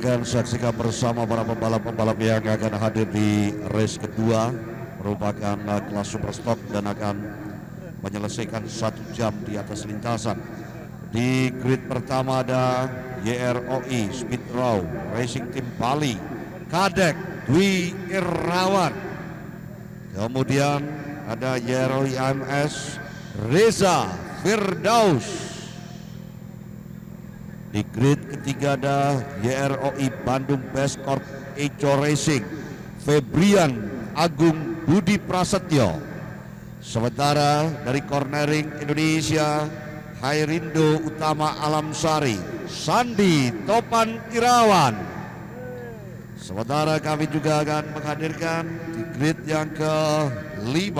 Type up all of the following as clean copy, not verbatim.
akan saksikan bersama para pembalap-pembalap yang akan hadir di race kedua, merupakan kelas super stock dan akan menyelesaikan 1 jam di atas lintasan. Di grid pertama ada YROI Speed Raw Racing Team Bali, Kadek Dwi Irawan. Kemudian ada YROI AMS Reza Firdaus. Di grid ketiga ada YROI Bandung Best Corp Eco Racing Febrian Agung Budi Prasetyo. Sementara dari cornering Indonesia Hairindo Utama Alamsari Sandi Topan Irawan. Sementara kami juga akan menghadirkan di grid yang ke-5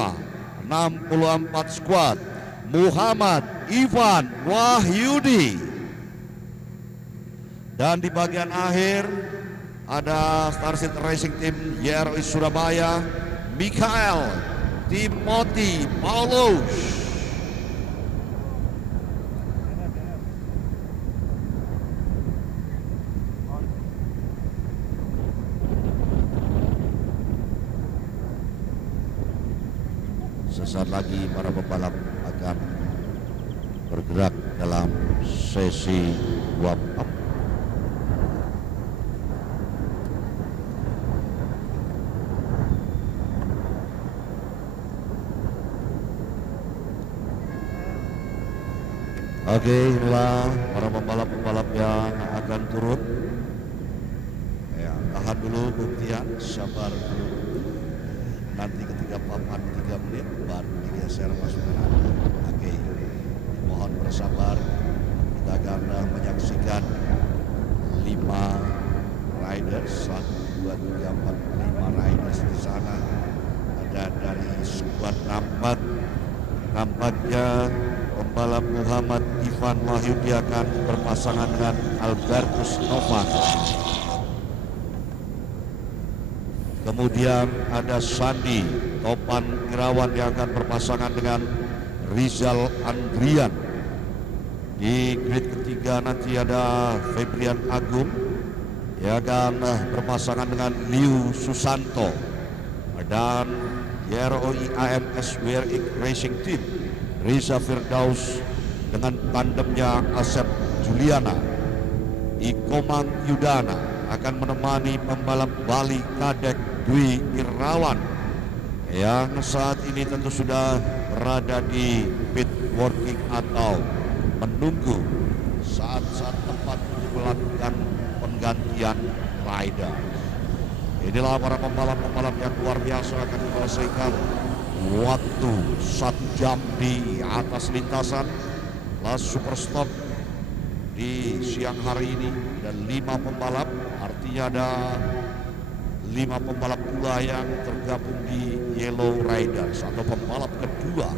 64 squad Muhammad Ivan Wahyudi. Dan di bagian akhir ada Starship Racing Team YROI Surabaya Mikael Timothy Paulus. Sesaat lagi para pembalap akan bergerak dalam sesi warm up. Oke, inilah para pembalap-pembalap yang akan turun. Ya, tahan dulu buktian, sabar dulu. Nanti ketika papan 3 menit baru digeser masukkan Anda. Oke, mohon bersabar. Kita akan menyaksikan 5 riders, 1, 2, 3, 4, 5 riders di sana. Ada dari skuad 4. Nampaknya pembalap Muhammad Ivan Wahyudi akan berpasangan dengan Albertus Novan. Kemudian ada Sandi Topan Irawan yang akan berpasangan dengan Rizal Andrian. Di grid ketiga nanti ada Febrian Agung yang akan berpasangan dengan Liu Susanto. Dan YROI AMS WRX Racing Team Reza Firdaus dengan tandemnya Asep Juliana. Ikomang Yudana akan menemani pembalap Bali Kadek Dwi Irawan yang saat ini tentu sudah berada di pit working atau menunggu saat-saat tepat untuk melakukan penggantian rider. Inilah para pembalap-pembalap yang luar biasa akan menyelesaikan waktu 1 jam di atas lintasan kelas super stock di siang hari ini. Ada 5 pembalap, artinya ada 5 pembalap pula yang tergabung di Yellow Riders atau pembalap kedua.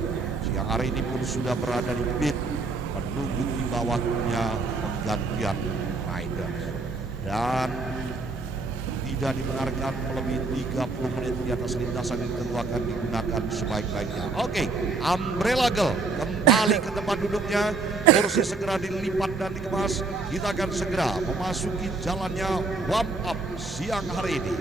Siang hari ini pun sudah berada di pit menunggu tiba waktunya penggantian riders. Dan tidak dibenarkan melebihi 30 menit di atas lintasan yang tentu akan digunakan sebaik-baiknya. Oke, Umbrella Girl kembali ke tempat duduknya, kursi segera dilipat dan dikemas. Kita akan segera memasuki jalannya warm up siang hari ini.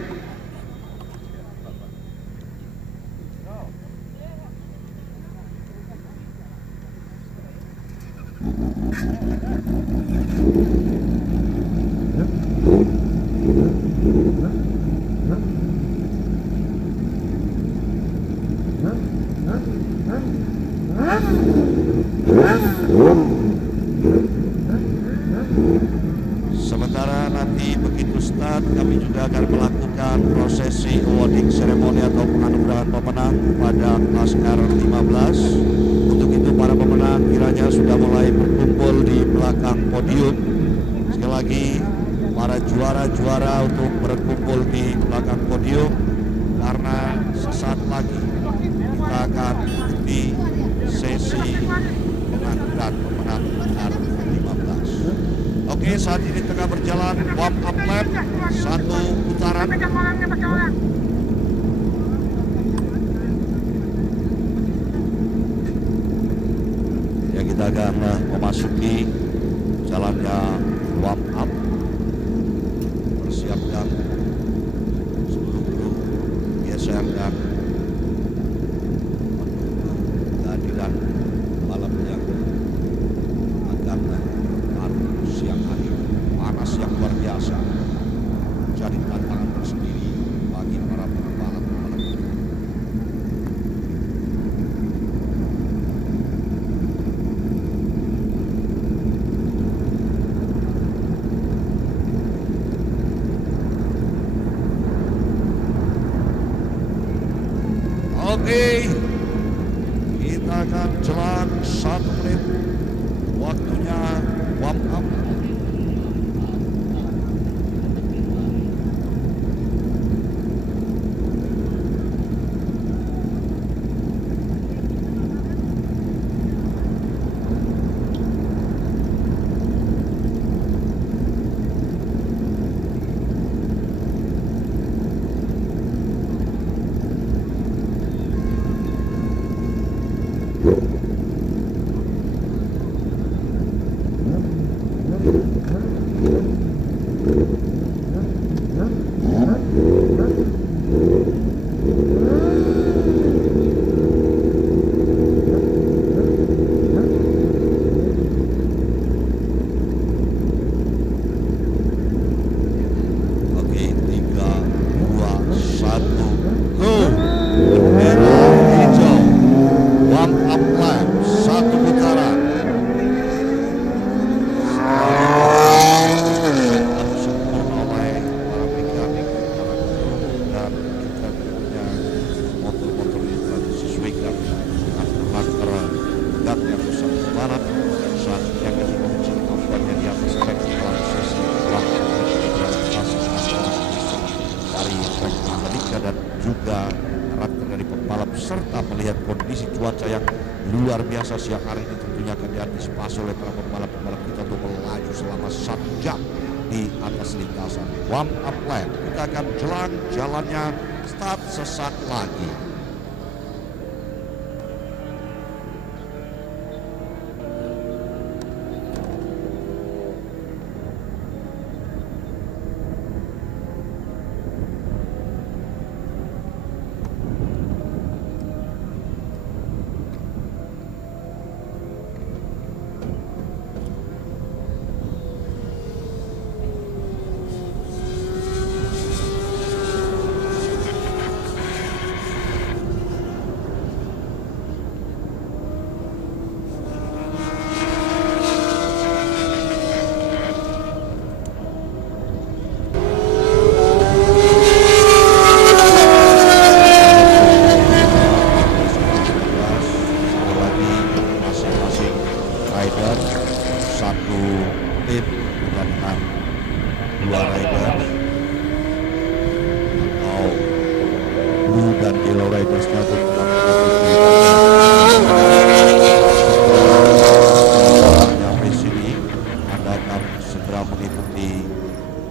Sementara nanti begitu start, kami juga akan melakukan prosesi awarding ceremony atau penganugerahan pemenang pada kelas R15. Untuk itu para pemenang kiranya sudah mulai berkumpul di belakang podium. Sekali lagi para juara-juara untuk berkumpul di belakang podium karena sesaat lagi kita akan di sesi pengangkutan pemenang R15. Oke, saat ini tengah berjalan warm up lap 1 putaran. Ya, kita akan memasuki jalannya warm up. Oke, kita akan jelang 1 menit. Waktunya warm up. Luar biasa siang hari ini tentunya akan diantisipasi oleh para pembalap-pembalap kita untuk melaju selama 1 jam di atas lintasan. Warm up lap, kita akan jelang jalannya start sesaat lagi.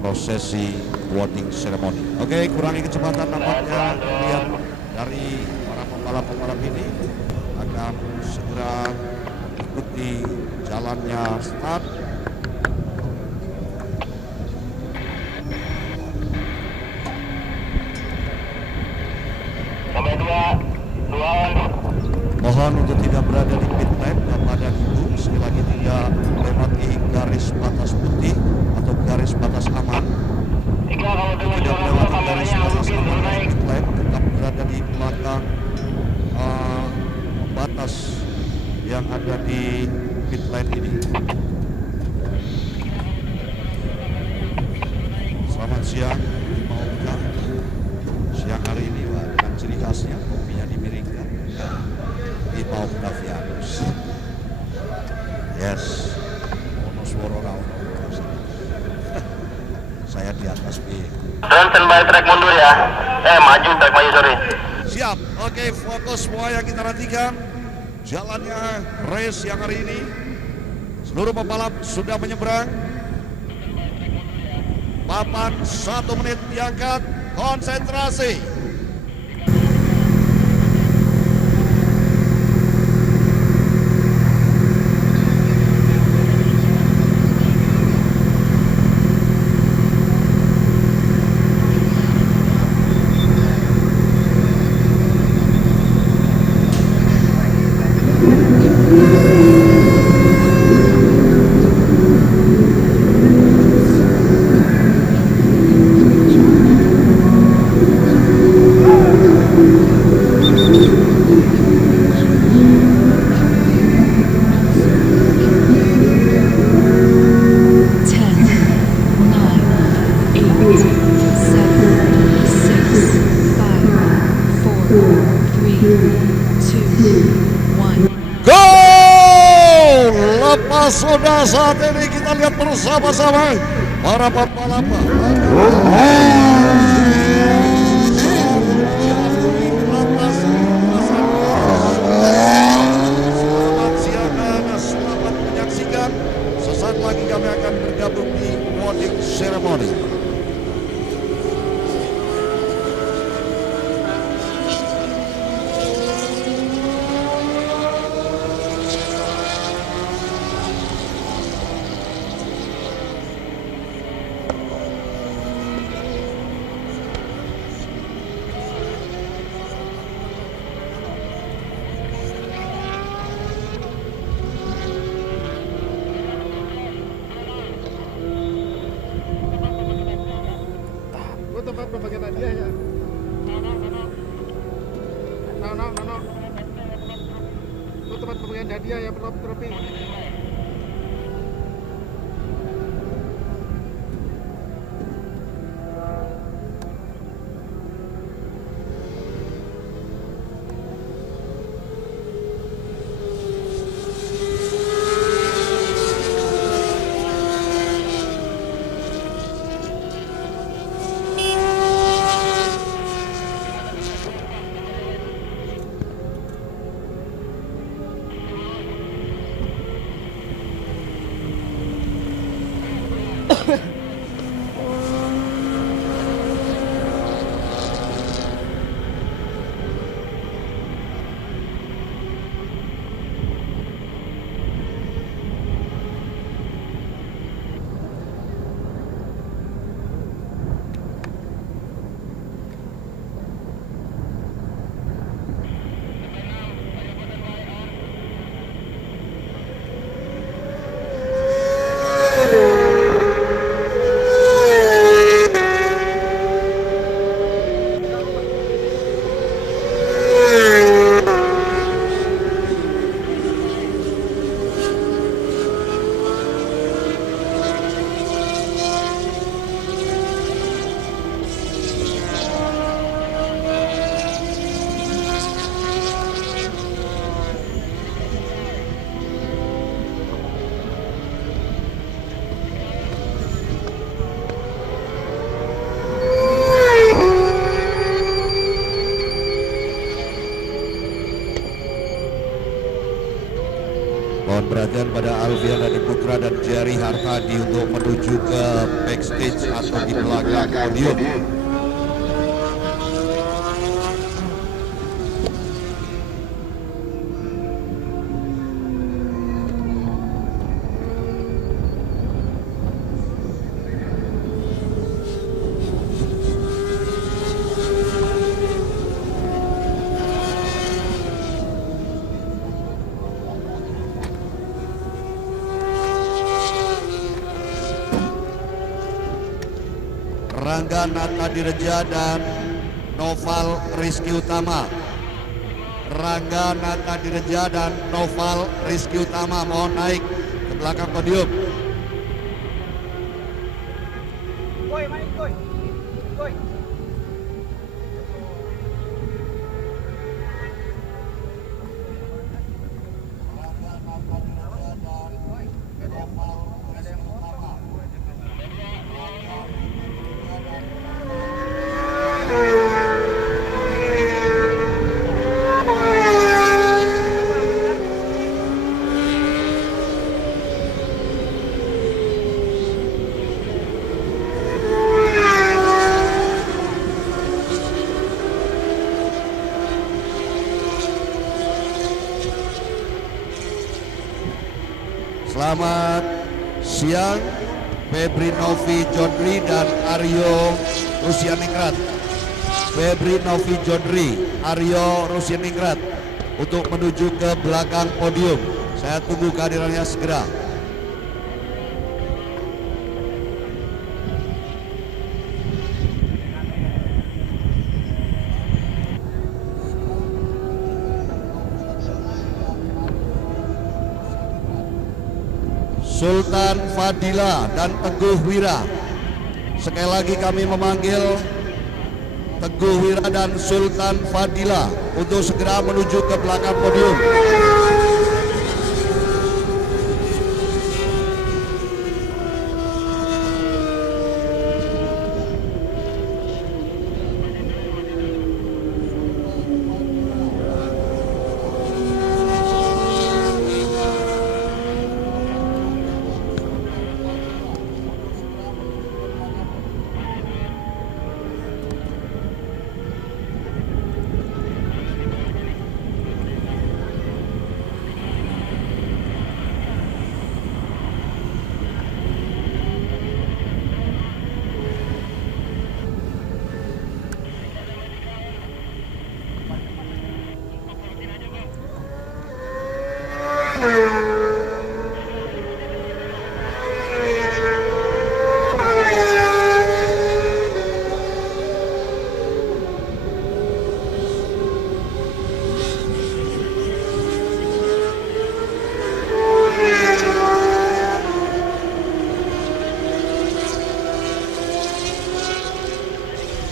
Prosesi awarding ceremony. Oke, kurangi kecepatan nampaknya lihat dari para pembalap-pembalap ini akan segera mengikuti jalannya start. Mohon untuk tidak berada di pit lane kepada ibu, sekali lagi tidak melewati garis batas putih atau garis batas aman. Tidak melewati garis batas aman dari pit lane, tetap berada di belakang batas yang ada di pit lane ini. Selamat siang, Mauka. Siang hari ini Pak, dengan ciri khasnya kopinya dimiringkan. Di Octavianus. Yes. Wonosworo Rauno. Saya di atas B. Standby track mundur ya. Maju track maju, sorry. Siap. Oke, fokus semua yang kita nantikan. Jalannya race yang hari ini. Seluruh pembalap sudah menyeberang. Papan 1 menit diangkat. Konsentrasi. Gol! Lepas sudah saat ini kita lihat bersama-sama para pembalap. Selamat siang dan selamat menyaksikan. Sesaat lagi kami akan bergabung di podium ceremony. Tempat pembagian hadiah ya. No. Itu tempat pembagian hadiah ya, trofi. Mohon perhatian pada Alfian Adi Putra dan Jerry Hartadi untuk menuju ke backstage atau di belakang podium. Rangga Natadireja dan Noval Rizky Utama. Rangga Natadireja dan Noval Rizky Utama mohon naik ke belakang podium. Selamat siang Febri Novi Jodri dan Aryo Rusianingrat. Febri Novi Jodri, Aryo Rusianingrat untuk menuju ke belakang podium. Saya tunggu kehadirannya segera. Sultan Fadila dan Teguh Wira. Sekali lagi kami memanggil Teguh Wira dan Sultan Fadila untuk segera menuju ke belakang podium.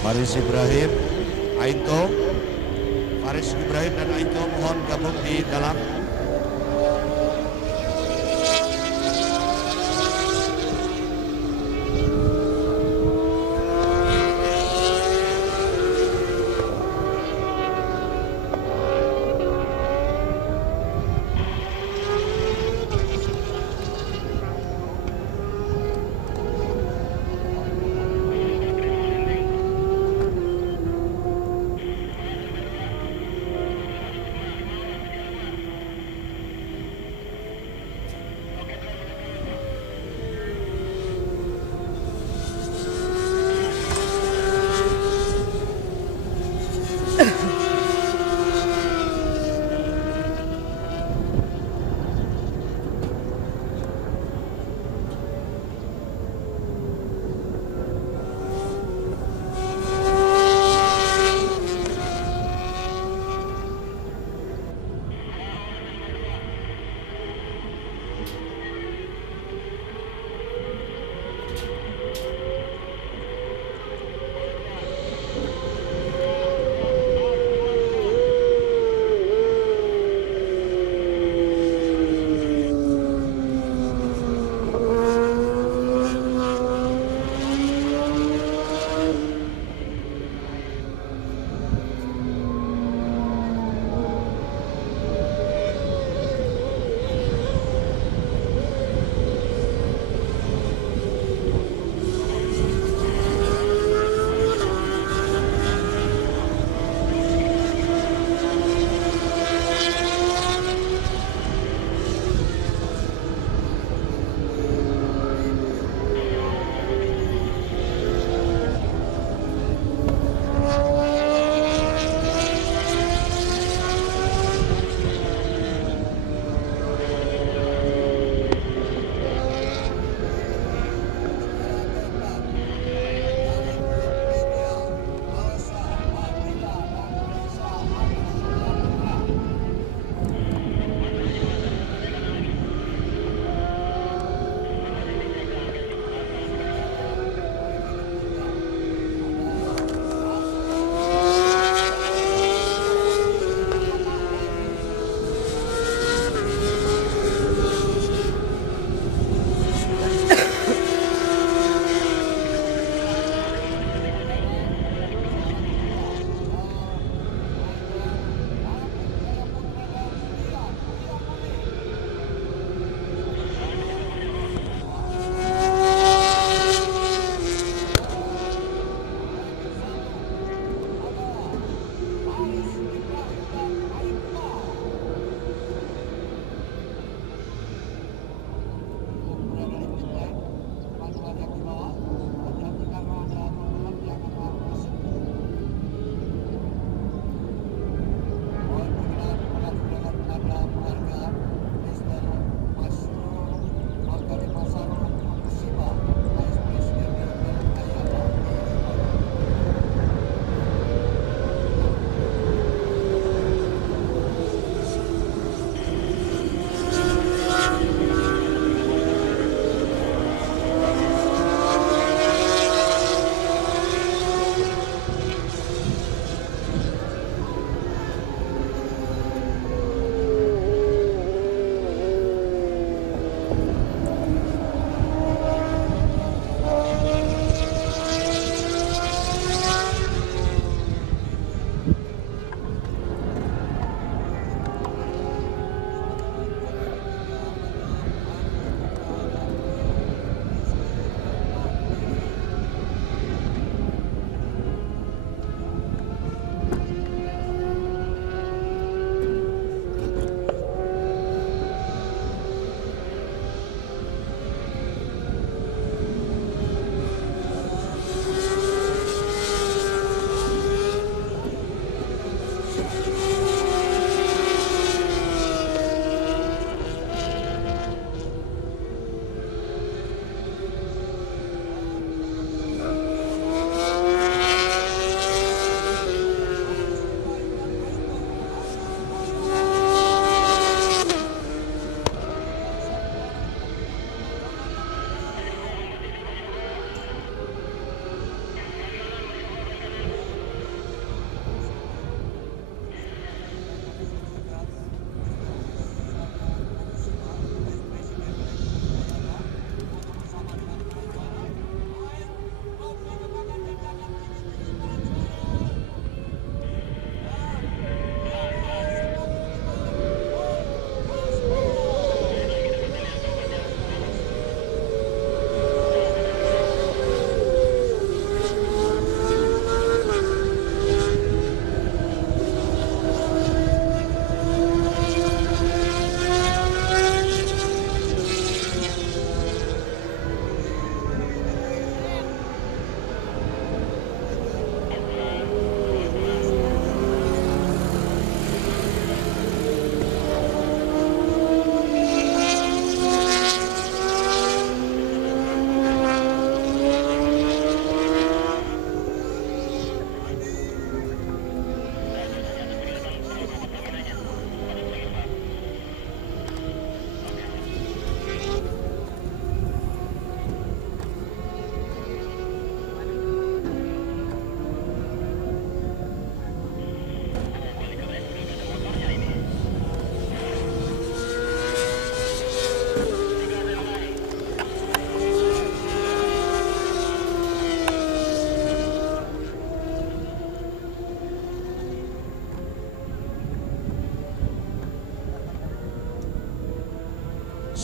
Faris Ibrahim, Ainto, Faris Ibrahim dan Ainto mohon gabung di dalam.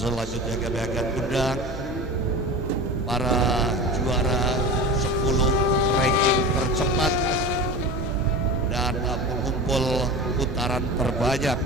Selanjutnya kami akan undang para juara 10 ranking tercepat dan pengumpul putaran terbanyak.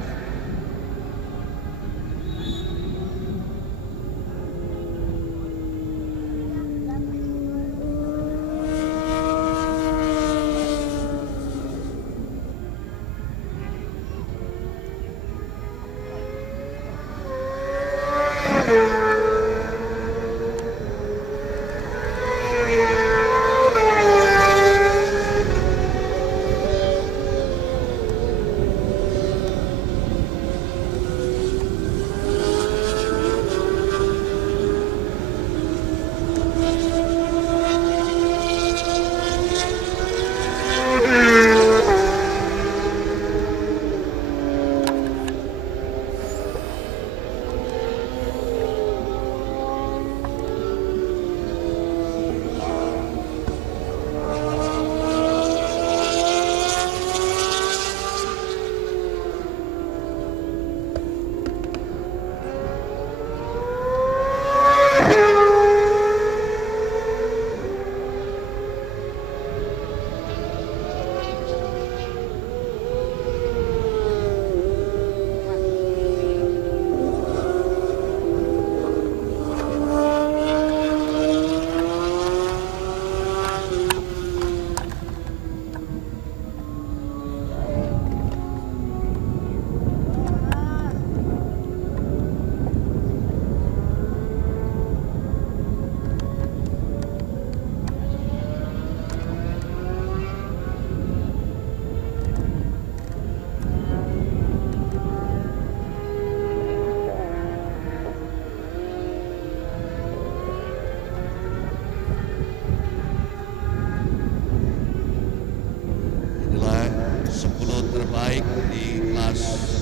Terbaik di kelas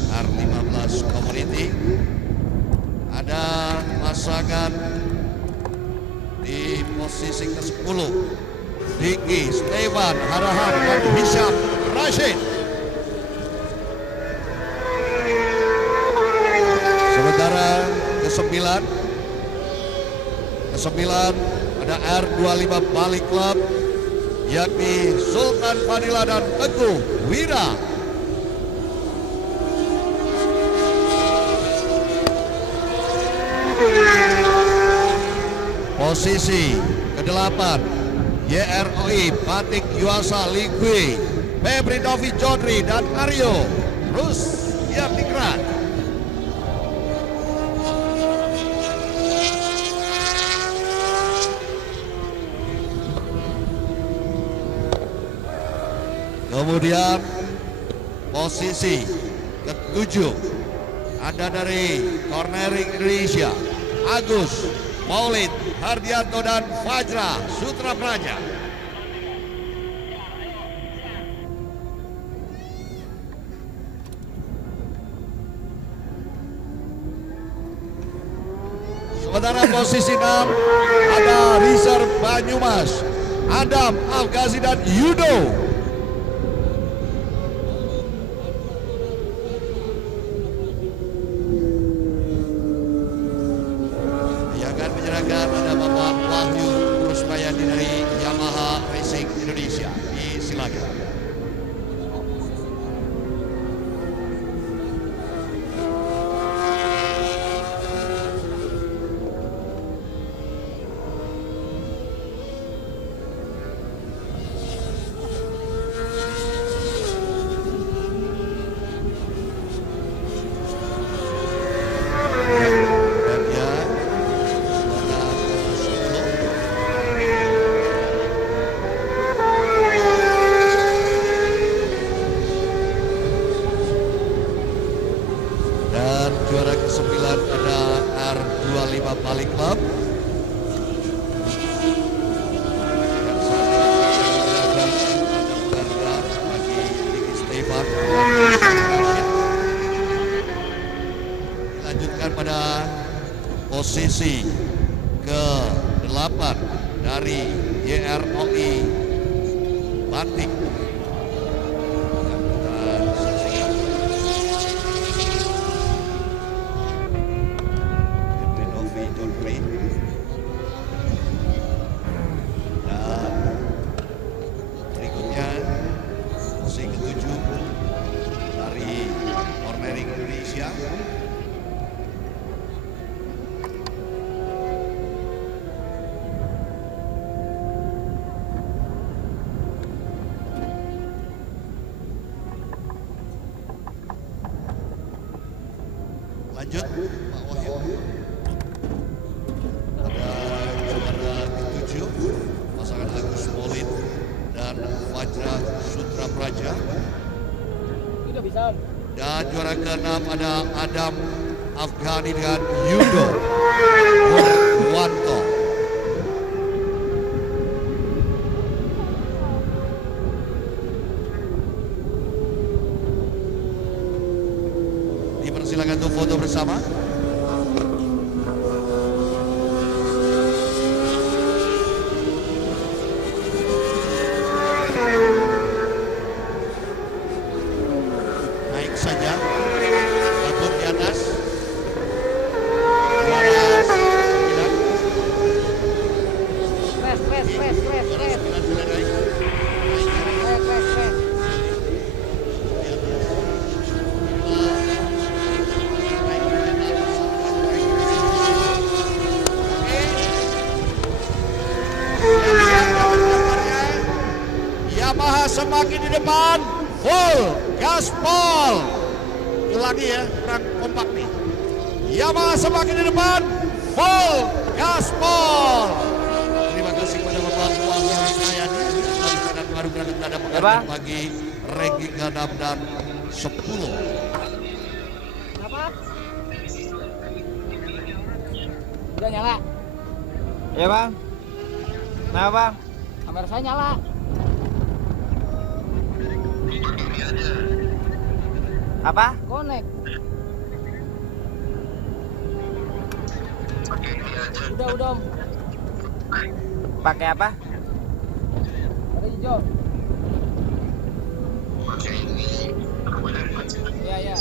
R15 Community. Ada pasangan di posisi ke-10, Diki Stefan Harahap dan Hisham Rashid. Sementara ke-9 ada R25 Bali Club, yakni Sultan Fadila dan Teguh Wira. Posisi ke-8 YROI Batik Yuasa Ligui, Febri Novi Chodri dan Aryo Rus Yardikrat. Kemudian posisi ke-7 ada dari Cornering Indonesia, Agus Maulid Hardianto dan Fajra Sutrapraja. Sementara posisi 6 ada Rizar Banyumas, Adam Algazi dan Yudo. Ada Bapak Wahyu Rusmayadi dari Yamaha Racing Indonesia. Silakan. Juara ke-9 ada R25 Bali Club. Yang saat ini ada bagi Diki Stefan. Dilanjutkan pada posisi ke-8 dari YROI Batik. Lanjut Pak Wahyu. Ada juara ke-7 pasangan Agus Molin dan Fajra Sutra Praja. Dan juara ke-6 ada Adam Afghani dengan Yudo Wanto. Dipersilakan untuk foto bersama. Naik saja, tabur di atas. Juara 9. Juara 9 sudah naik. Yamaha semakin di depan, full gaspol. Ulangi ya, kurang kompak nih. Yamaha semakin di depan, full gaspol. Terima kasih kepada Bapak Wahyu Kusmayadi dan baru gerakan tanda penghargaan bagi ranking ke-6 dan 10. Udah nyala? Iya bang. Nah bang. Kamera saya nyala. Apa? Connect. Udah om. Pakai apa? Ada hijau. Iya.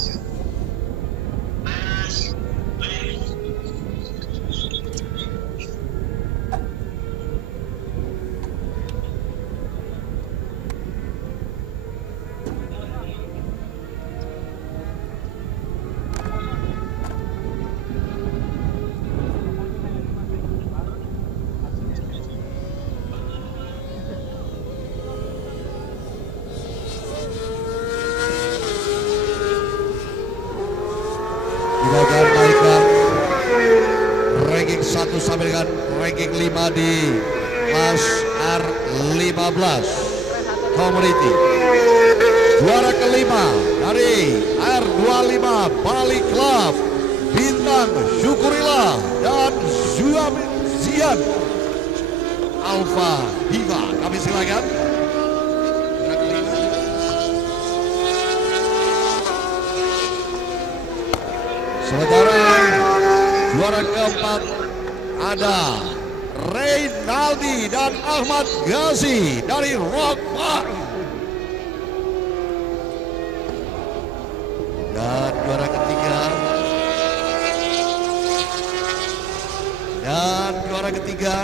Kita akan naikkan ranking 1 sampai dengan ranking 5 di kelas R15 Community. Juara kelima dari R25 Bali Club, Bintang Syukurillah dan Zian Alfa Diva. Kami silakan. Juara kelima. Sementara juara keempat ada Reynaldi dan Ahmad Ghazi dari Rock Bar. Dan juara ketiga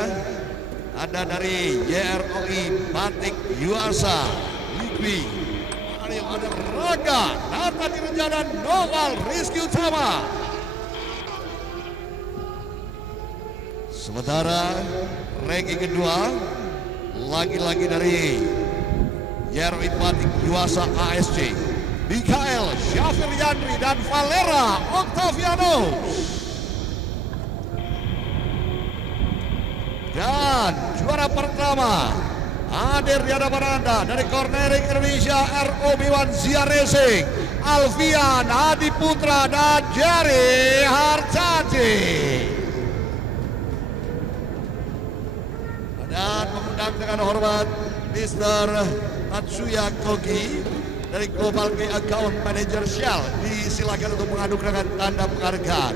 ada dari YROI Batik Yuasa Likwi. Ada Raga, Nata Dirja dan Noval Rizky Utama. Sementara ranking kedua lagi-lagi dari YROI Batik Yuasa ASC, Mikael Syafir Yandri dan Valera Octaviano. Dan juara pertama hadir di hadapan Anda dari Cornering Indonesia ROB1 Zia Racing, Alfian Adi Putra dan Jerry Hartati. Dan mengundang dengan hormat Mr. Tatsuya Kogi dari Global Key Account Manager Shell. Disilakan untuk menganugerahkan tanda penghargaan.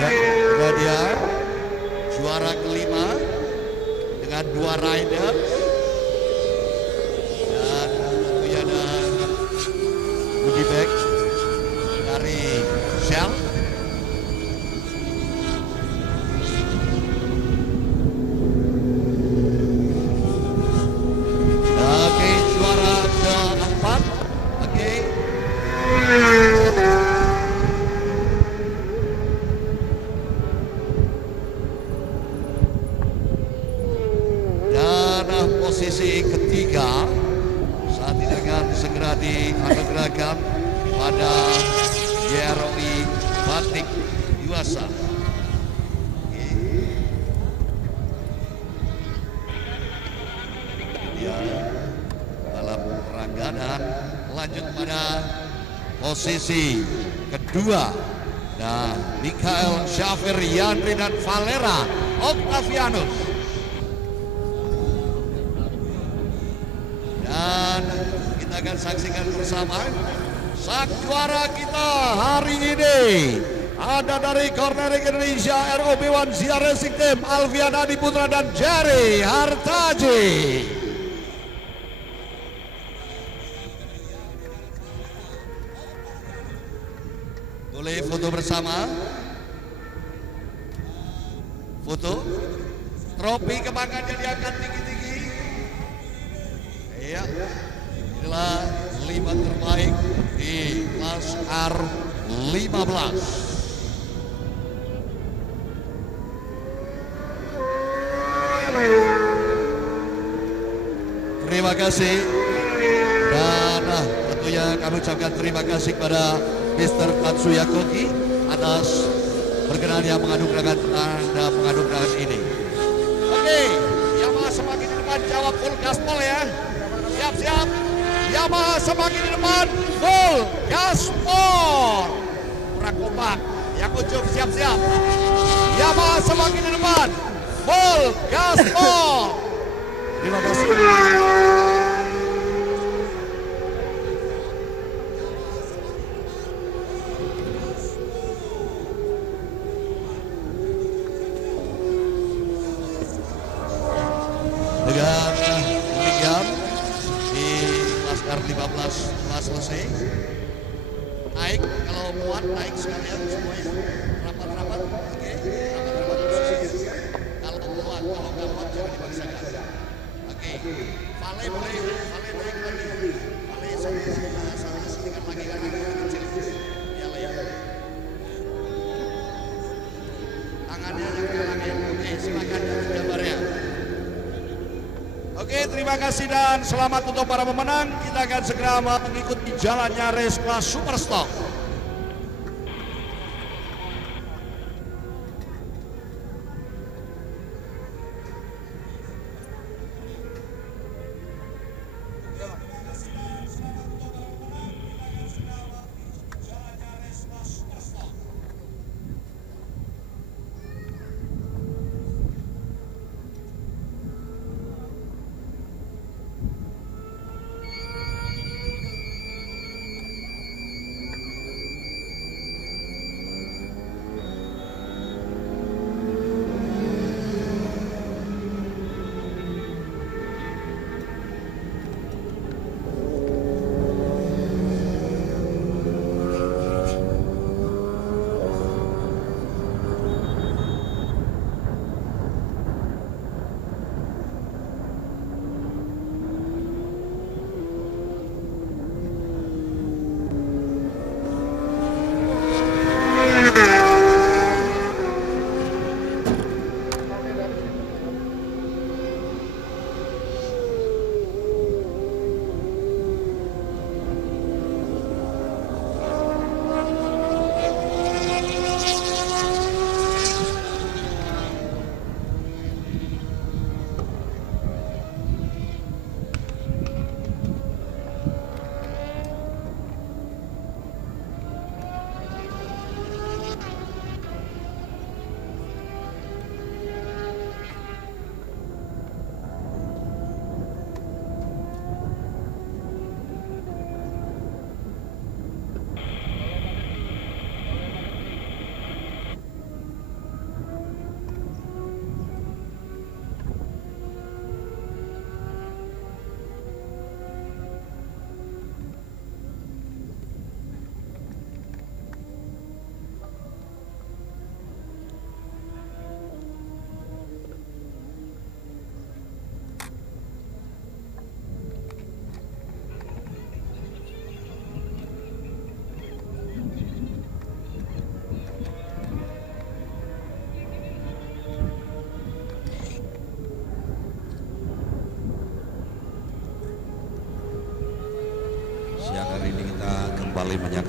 Ya, itu dia juara kelima dengan 2 rider. Dan tentunya ada goodie bag dari Shell. Oke, juara keempat. Oke. dipersembahkan pada JROI Batik Yuasa. Ya, dalam rangka dan lanjut pada posisi kedua. Nah, Mikael, Syafir, Yandri dan Valera Octavianus. Dan kita akan saksikan bersama sang juara kita hari ini ada dari Cornerik Indonesia ROB1 Zia Racing Team Alfian Adi Putra dan Jerry Hartaji. Boleh foto bersama. Foto. Trofi kebanggaannya diangkat tinggi-tinggi. Iya. Inilah 5 terbaik di kelas R15. Terima kasih. Dan tentunya kami ucapkan terima kasih kepada Mr. Tatsuya Koki atas perkenannya menganugerahkan ini. Oke, Yamaha semakin di depan, jawab full gaspol ya. Siap-siap. Yamaha semakin di depan, full gaspol. Kurang kompak. Yang ucup siap-siap. Yamaha semakin di depan, full gaspol. Terima kasih. Dengan demikian di kelas R15 telah selesai. Naik, kalau muat naik sekalian semuanya. Rapat-rapat, oke. Rapat-rapat. Kalau muat, kalau nggak muat jangan dipaksakan. Oke. Vale boleh, Vale naik lagi. Vale sampai sedikit lagi kan kecil. Ya lah ya. Tangannya jangan lagi. Oke, silakan gambarnya. Oke, terima kasih dan selamat untuk para pemenang. Kita akan segera mengikuti jalannya race kelas Superstock.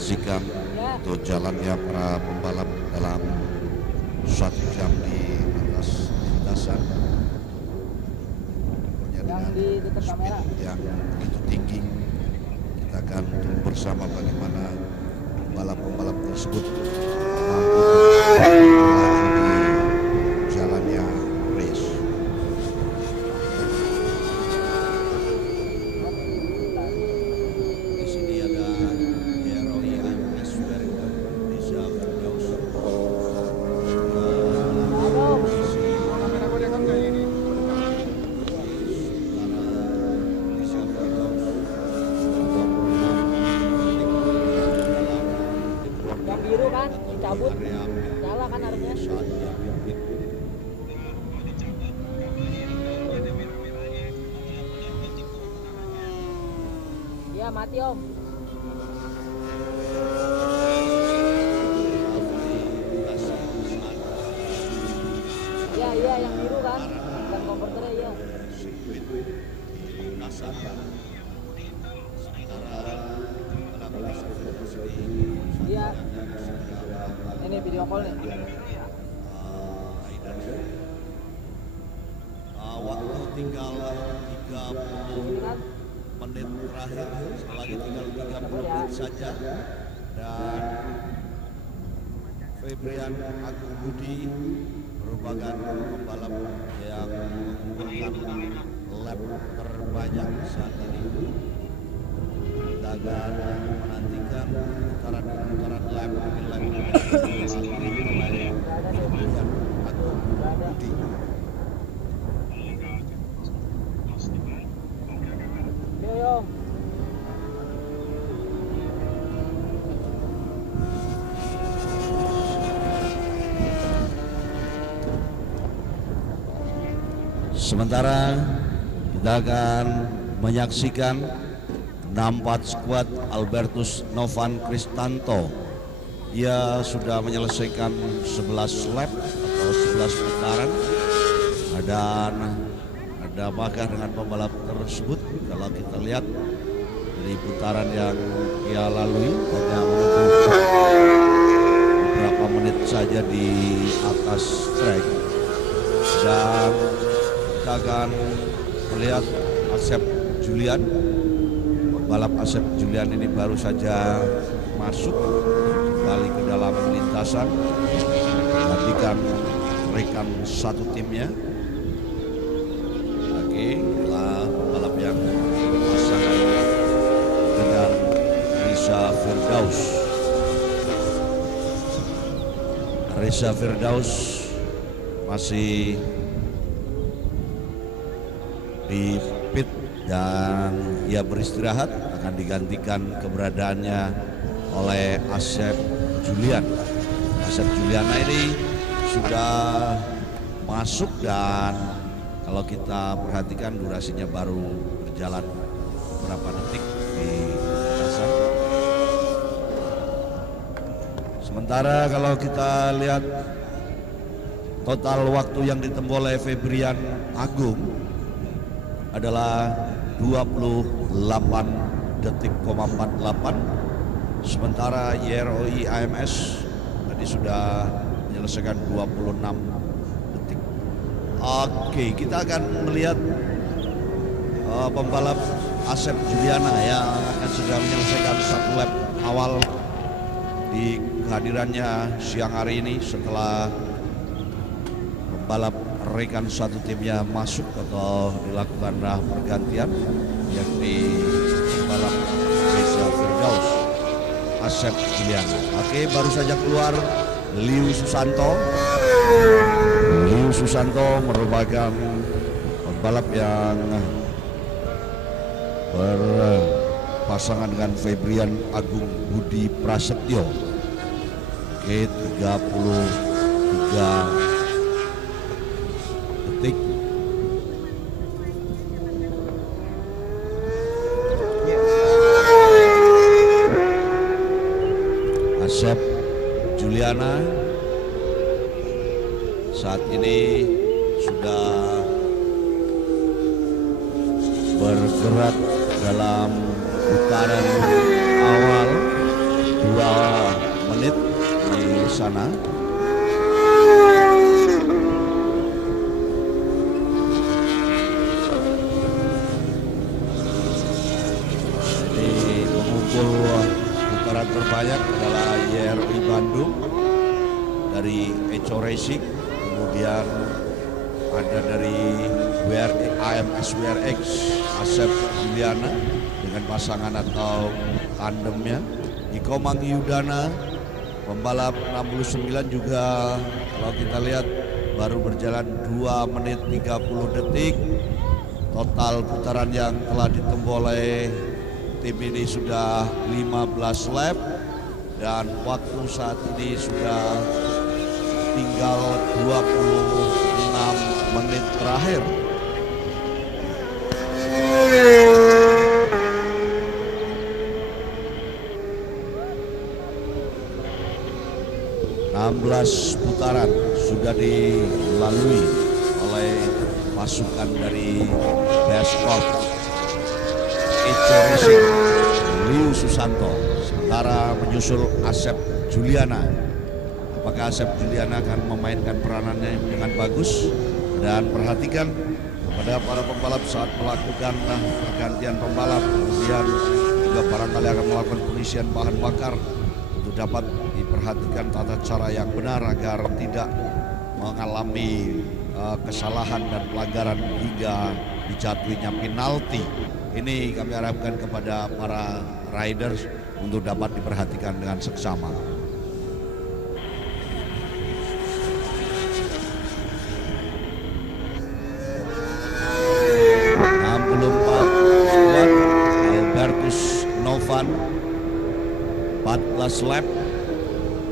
menyaksikan untuk jalannya para pembalap dalam 1 jam di atas lintasan. Yang di dekat kamera. Yang begitu tinggi. Kita akan tunggu bersama bagaimana pembalap-pembalap tersebut mampu melaju di jalannya race. Di sini ada ROI AMS Riza Firdaus. Yang biru kan dicabut. Nyala kan harusnya. Iya mati om. Iya yang biru kan. Dan komputernya iya. Iya. Ini video call nih. Waktu tinggal 30 menit terakhir, lagi tinggal 30 menit saja, dan Febrian Agung Budi merupakan pembalap yang mengumpulkan lap terbanyak saat ini. Kita akan menantikan putaran lap demi lap yang dilalui oleh Febrian Agung Budi. Yo. Sementara kita akan menyaksikan 64 skuad Albertus Novan Kristanto. Ia sudah menyelesaikan 11 lap atau 11 putaran, dan ada apakah dengan pembalap tersebut? Kalau kita lihat dari putaran yang ia lalui, hanya menempuh beberapa menit saja di atas track. Dan kita akan melihat Asep Julian. Pembalap Asep Julian ini baru saja masuk kembali ke dalam lintasan, menggantikan rekan satu timnya. Inilah pembalap yang berpasangan dengan Riza Firdaus. Riza Firdaus masih di pit dan ia beristirahat, akan digantikan keberadaannya oleh Asep Julian. Asep Juliana ini sudah masuk, dan kalau kita perhatikan durasinya baru berjalan beberapa detik di lintasan. Sementara kalau kita lihat total waktu yang ditempuh oleh Febrian Agung adalah 28 detik,48. Sementara YROI AMS tadi sudah menyelesaikan 26 detik. Oke, kita akan melihat pembalap Asep Juliana yang akan sudah menyelesaikan 1 lap awal di kehadirannya siang hari ini setelah pembalap rekan satu timnya masuk atau dilakukan pergantian, yakni pembalap Riza Firdaus, Asep Juliana. Oke, baru saja keluar Liu Susanto. Liu Susanto merupakan pembalap yang berpasangan dengan Febrian Agung Budi Prasetyo. Oke, 33 detik. Asep Juliana saat ini sudah bergerak dalam putaran awal 2 menit di sana. Jadi pengumpul putaran terbanyak adalah YRI Bandung dari Echo Racing, kemudian ada dari AMS WRX Asep Juliana dengan pasangan atau tandemnya. Iko Mangyudana pembalap 69 juga kalau kita lihat baru berjalan 2 menit 30 detik. Total putaran yang telah ditempuh oleh tim ini sudah 15 lap dan waktu saat ini sudah tinggal 26 menit terakhir. Putaran sudah dilalui oleh pasukan dari Beskort Echo Racing Liu Susanto, sementara menyusul Asep Juliana. Apakah Asep Juliana akan memainkan peranannya dengan bagus? Dan perhatikan kepada para pembalap saat melakukan pergantian pembalap, kemudian juga barangkali akan melakukan pengisian bahan bakar, untuk dapat diperhatikan tata cara yang benar agar tidak mengalami kesalahan dan pelanggaran hingga dijatuhinya penalti. Ini kami harapkan kepada para riders untuk dapat diperhatikan dengan seksama. Albertus Novan 14 lap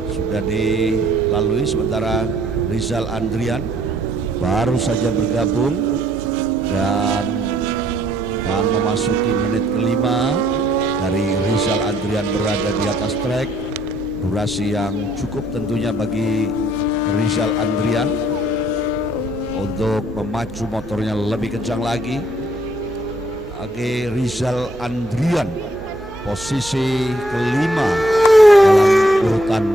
sudah dilalui, sementara Rizal Andrian baru saja bergabung dan akan memasuki menit kelima dari Rizal Andrian berada di atas trek. Durasi yang cukup tentunya bagi Rizal Andrian untuk memacu motornya lebih kencang lagi. Rizal Andrian posisi kelima dalam urutan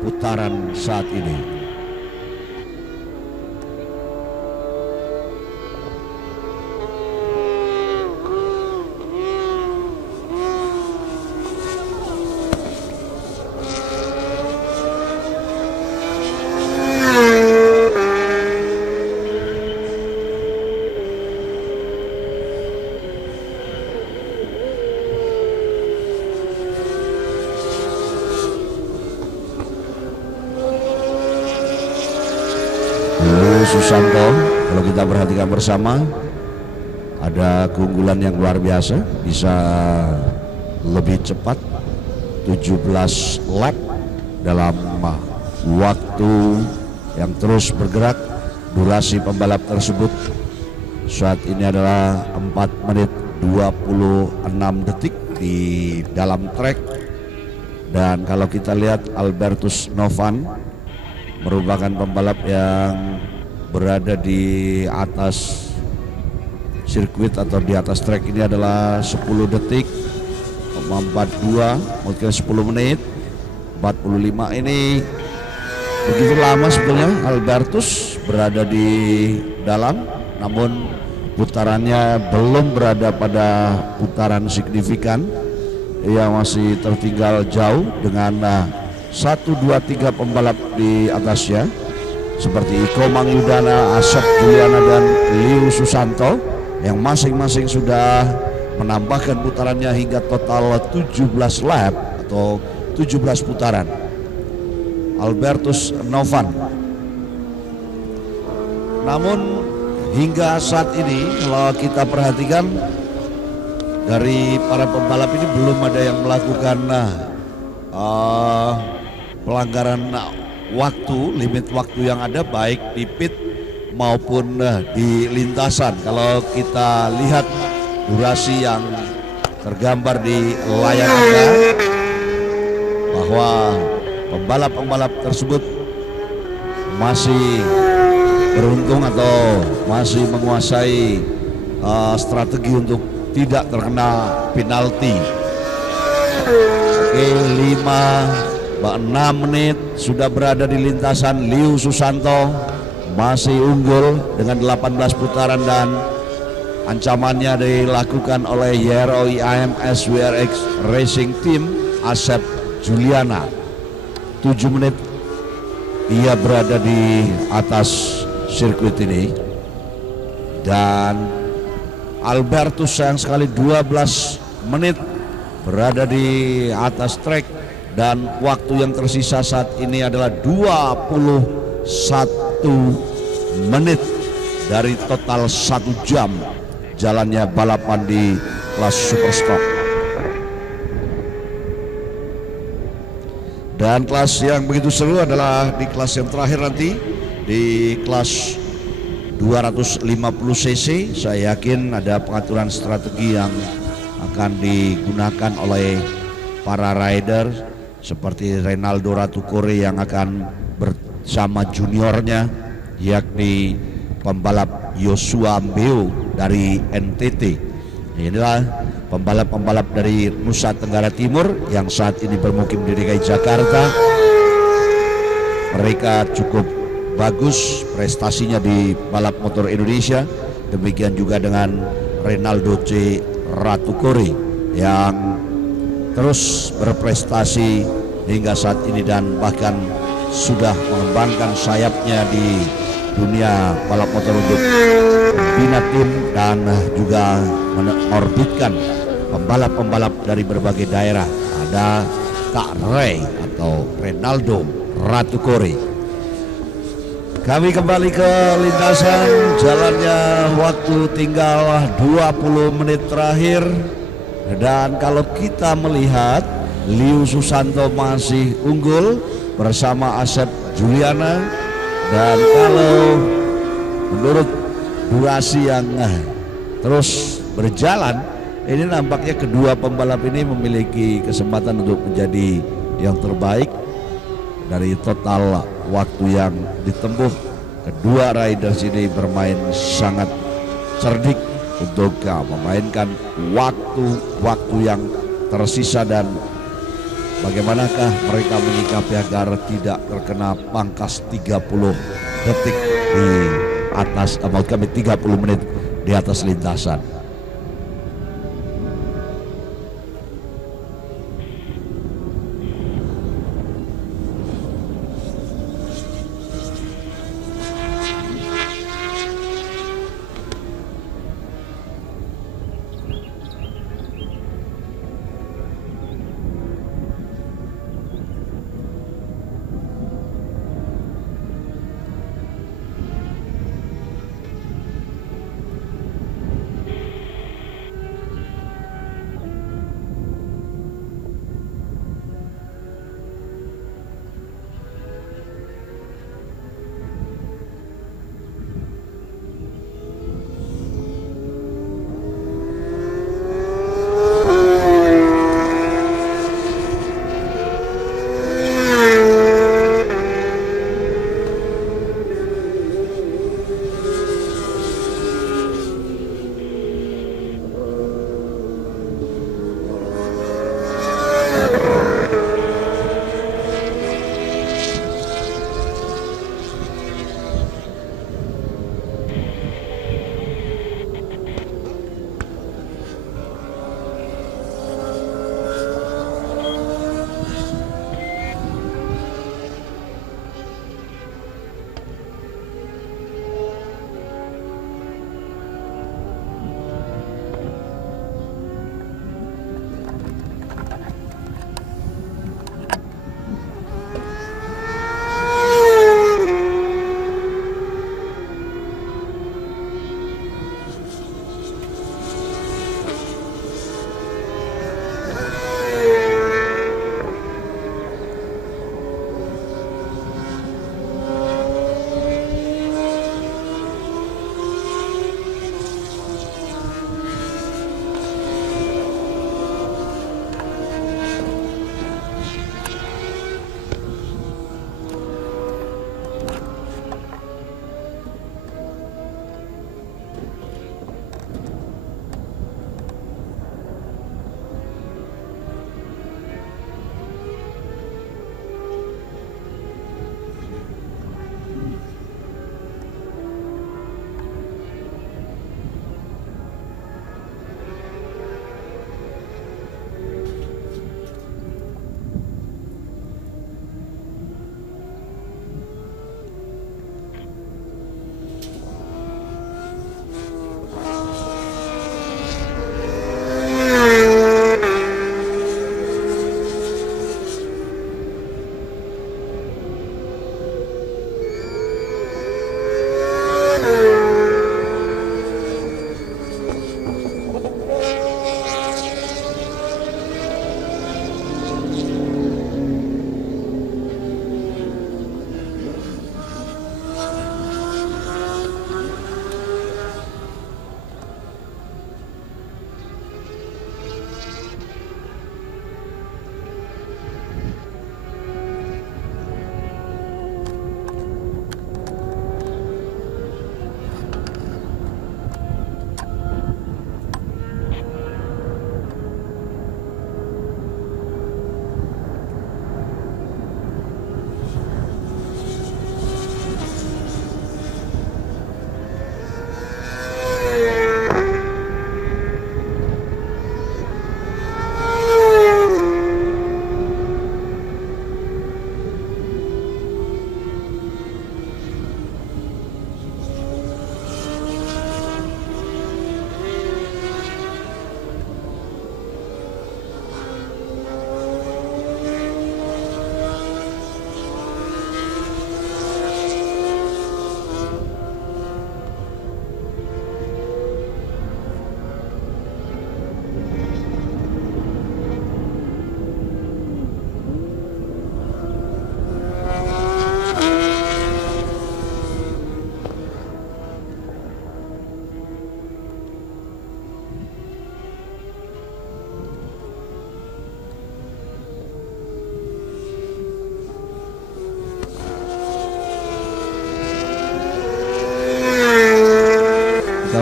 putaran saat ini. Susanto, kalau kita perhatikan bersama, ada keunggulan yang luar biasa, bisa lebih cepat 17 lap dalam waktu yang terus bergerak. Durasi pembalap tersebut saat ini adalah 4 menit 26 detik di dalam trek. Dan kalau kita lihat Albertus Novan merupakan pembalap yang berada di atas sirkuit atau di atas trek ini adalah 10 detik 42, mungkin 10 menit 45. Ini begitu lama sebetulnya Albertus berada di dalam, namun putarannya belum berada pada putaran signifikan. Ia masih tertinggal jauh dengan 1, 2, 3 pembalap di atasnya, seperti Iko Mangyudana, Asep Juliana dan Liu Susanto yang masing-masing sudah menambahkan putarannya hingga total 17 lap atau 17 putaran. Albertus Novan, namun hingga saat ini kalau kita perhatikan dari para pembalap ini belum ada yang melakukan pelanggaran waktu, limit waktu yang ada baik di pit maupun di lintasan. Kalau kita lihat durasi yang tergambar di layar Anda, bahwa pembalap-pembalap tersebut masih beruntung atau masih menguasai strategi untuk tidak terkena penalti. Oke, 6 menit sudah berada di lintasan. Liu Susanto masih unggul dengan 18 putaran dan ancamannya dilakukan oleh Yero IMS WRX Racing Team Asep Juliana. 7 menit ia berada di atas sirkuit ini. Dan Albertus sayang sekali 12 menit berada di atas trek, dan waktu yang tersisa saat ini adalah 21 menit dari total 1 jam jalannya balapan di kelas Superstock. Dan kelas yang begitu seru adalah di kelas yang terakhir nanti, di kelas 250 cc. Saya yakin ada pengaturan strategi yang akan digunakan oleh para rider seperti Renaldo Ratukore yang akan bersama juniornya, yakni pembalap Joshua Mbeo dari NTT. Inilah pembalap-pembalap dari Nusa Tenggara Timur yang saat ini bermukim di DKI Jakarta. Mereka cukup bagus prestasinya di balap motor Indonesia. Demikian juga dengan Renaldo C. Ratukore yang terus berprestasi hingga saat ini dan bahkan sudah mengembangkan sayapnya di dunia balap motor untuk membina tim dan juga mengorbitkan pembalap-pembalap dari berbagai daerah. Ada Kak Ray atau Renaldo Ratukore. Kami kembali ke lintasan, jalannya waktu tinggal 20 menit terakhir. Dan kalau kita melihat Liu Susanto masih unggul bersama Asep Juliana. Dan kalau menurut durasi yang terus berjalan, ini nampaknya kedua pembalap ini memiliki kesempatan untuk menjadi yang terbaik dari total waktu yang ditempuh. Kedua riders ini bermain sangat cerdik untuk memainkan waktu-waktu yang tersisa dan bagaimanakah mereka menyikapi agar tidak terkena pangkas 30 detik di atas, maksud kami 30 menit di atas lintasan.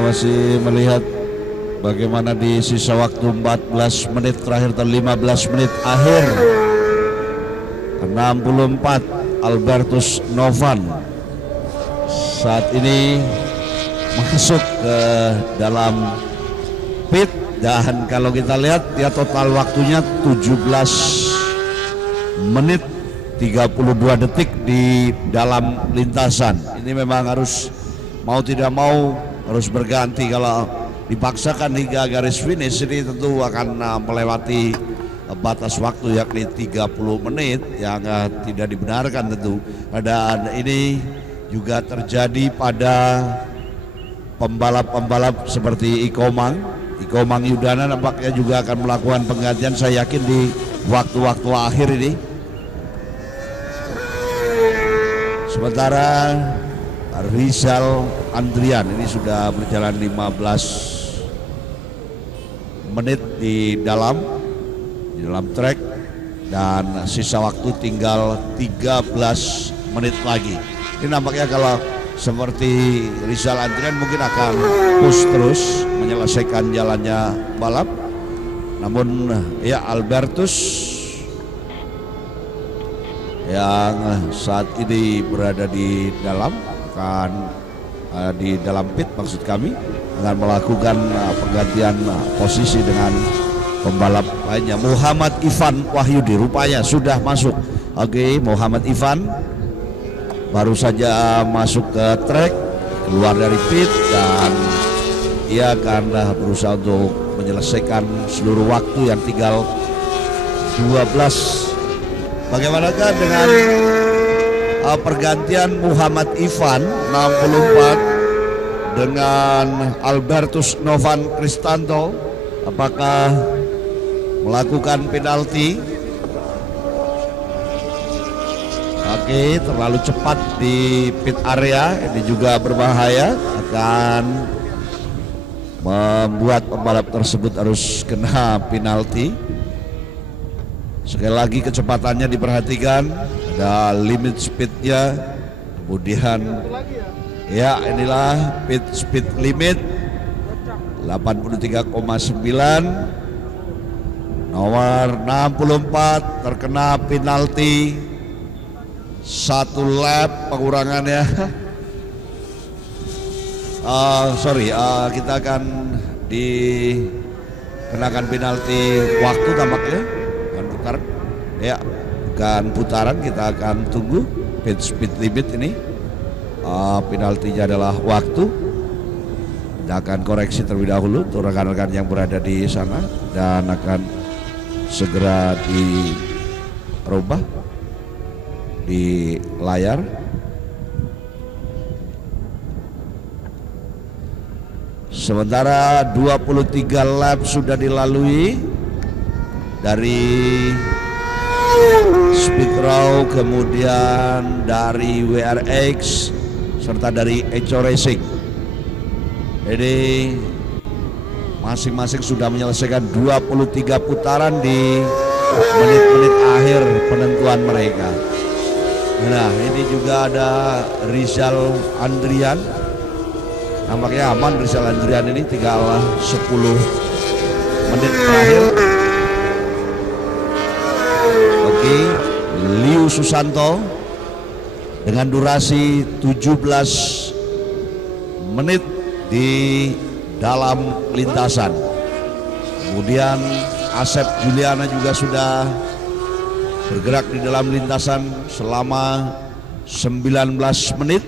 masih melihat bagaimana di sisa waktu 14 menit terakhir atau 15 menit akhir. 64 Albertus Novan saat ini masuk ke dalam pit, dan kalau kita lihat ya total waktunya 17 menit 32 detik di dalam lintasan. Ini memang harus mau tidak mau harus berganti. Kalau dipaksakan hingga garis finish ini tentu akan melewati batas waktu yakni 30 menit yang tidak dibenarkan tentu. Dan ini juga terjadi pada pembalap-pembalap seperti Ikomang Yudana nampaknya juga akan melakukan penggantian, saya yakin di waktu-waktu akhir ini. Sementara Rizal Andrian ini sudah berjalan 15 menit di dalam trek, dan sisa waktu tinggal 13 menit lagi. Ini nampaknya kalau seperti Rizal Andrian mungkin akan push terus menyelesaikan jalannya balap. Namun ya Albertus yang saat ini berada di dalam di dalam pit maksud kami, akan melakukan penggantian posisi dengan pembalap lainnya. Muhammad Ivan Wahyudi rupanya sudah masuk. Oke, Muhammad Ivan baru saja masuk ke trek, keluar dari pit, dan ia akan berusaha untuk menyelesaikan seluruh waktu yang tinggal 12. Bagaimanakah dengan pergantian Muhammad Ivan 64 dengan Albertus Novan Kristanto? Apakah melakukan penalti? Oke, terlalu cepat di pit area, ini juga berbahaya, akan membuat pembalap tersebut harus kena penalti. Sekali lagi kecepatannya diperhatikan, ada limit speednya, kemudian ya inilah pit speed limit 83,9. Nomor 64 terkena penalti 1 lap pengurangannya. Kita akan dikenakan penalti waktu tampaknya. Bukan putaran, kita akan tunggu pit speed limit ini. Penaltinya adalah waktu. Kita akan koreksi terlebih dahulu untuk rekan-rekan yang berada di sana, dan akan segera dirubah di layar. Sementara 23 lap sudah dilalui dari Speedrow, kemudian dari WRX, serta dari Echo Racing. Ini masing-masing sudah menyelesaikan 23 putaran di menit-menit akhir penentuan mereka. Nah, ini juga ada Rizal Andrian. Nampaknya aman Rizal Andrian ini, tinggal 10 menit terakhir. Oke, Liu Susanto dengan durasi 17 menit di dalam lintasan. Kemudian Asep Juliana juga sudah bergerak di dalam lintasan selama 19 menit.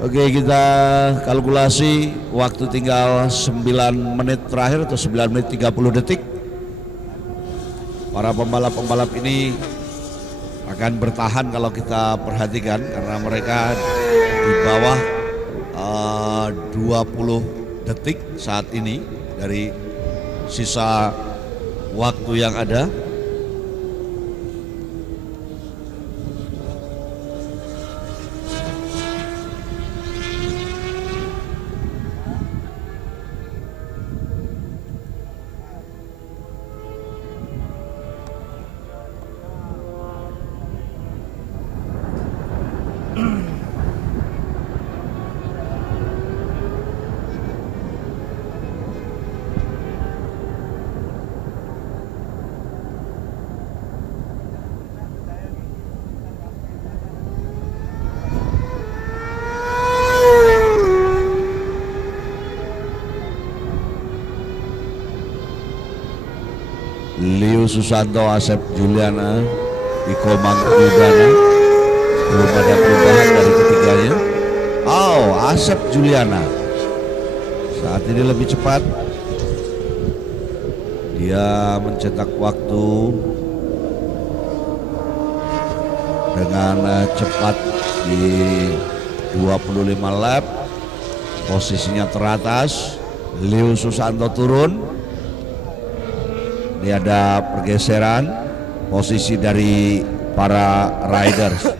Oke, kita kalkulasi waktu tinggal 9 menit terakhir atau 9 menit 30 detik. Para pembalap-pembalap ini akan bertahan kalau kita perhatikan, karena mereka di bawah 20 detik saat ini dari sisa waktu yang ada. Susanto, Asep Juliana, Iko Yudana. Belum ada perubahan dari ketiganya. Oh, Asep Juliana saat ini lebih cepat. Dia mencetak waktu dengan cepat di 25 lap. Posisinya teratas. Liu Susanto turun. Ini ada pergeseran posisi dari para riders.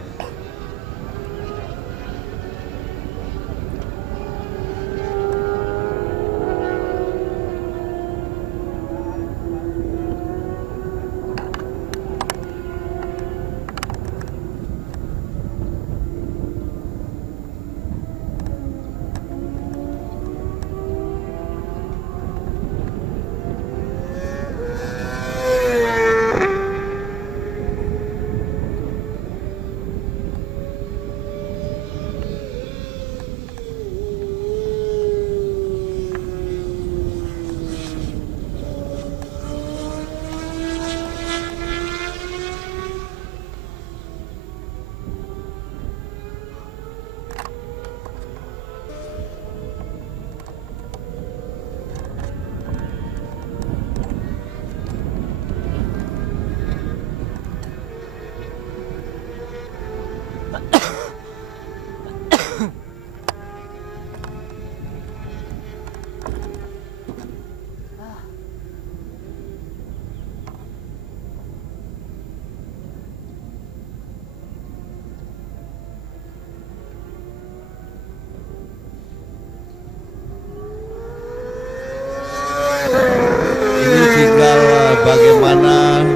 Bagaimana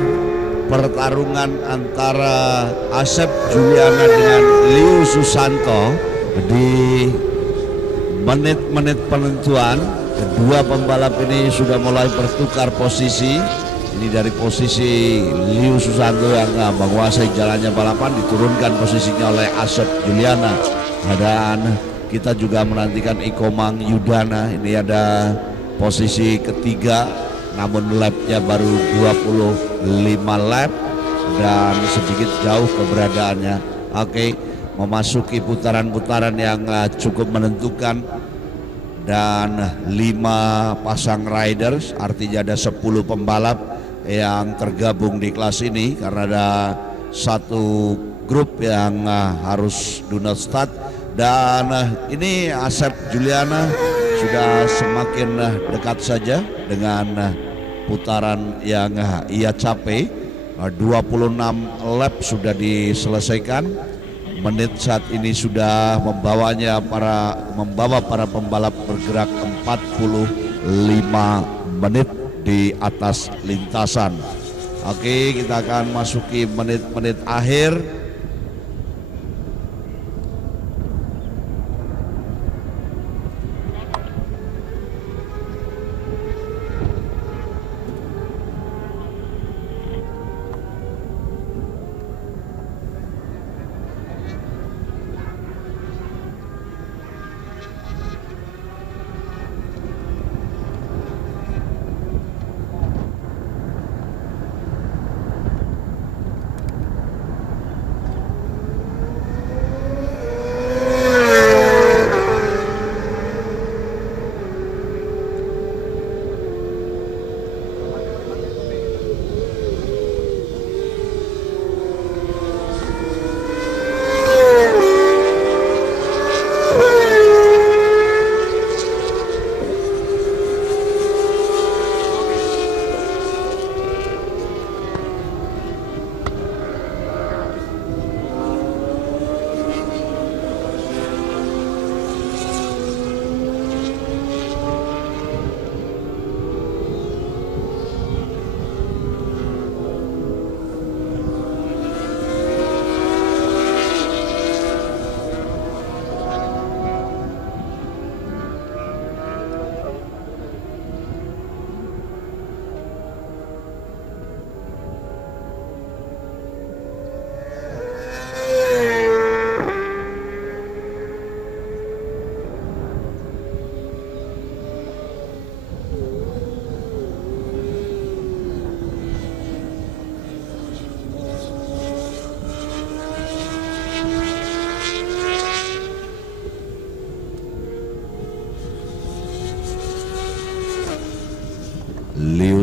pertarungan antara Asep Juliana dengan Liu Susanto di menit-menit penentuan. Kedua pembalap ini sudah mulai bertukar posisi. Ini dari posisi Liu Susanto yang menguasai jalannya balapan, diturunkan posisinya oleh Asep Juliana. Dan kita juga menantikan Iko Yudana. Ini ada posisi ketiga, namun lapnya baru 25 lap dan sedikit jauh keberadaannya. Oke, memasuki putaran-putaran yang cukup menentukan dan 5 pasang riders, artinya ada 10 pembalap yang tergabung di kelas ini karena ada satu grup yang harus do not start. Dan ini Asep Juliana sudah semakin dekat saja dengan putaran yang ia capai. 26 lap sudah diselesaikan. Menit saat ini sudah membawa para pembalap bergerak 45 menit di atas lintasan. Oke, kita akan masuki menit-menit akhir.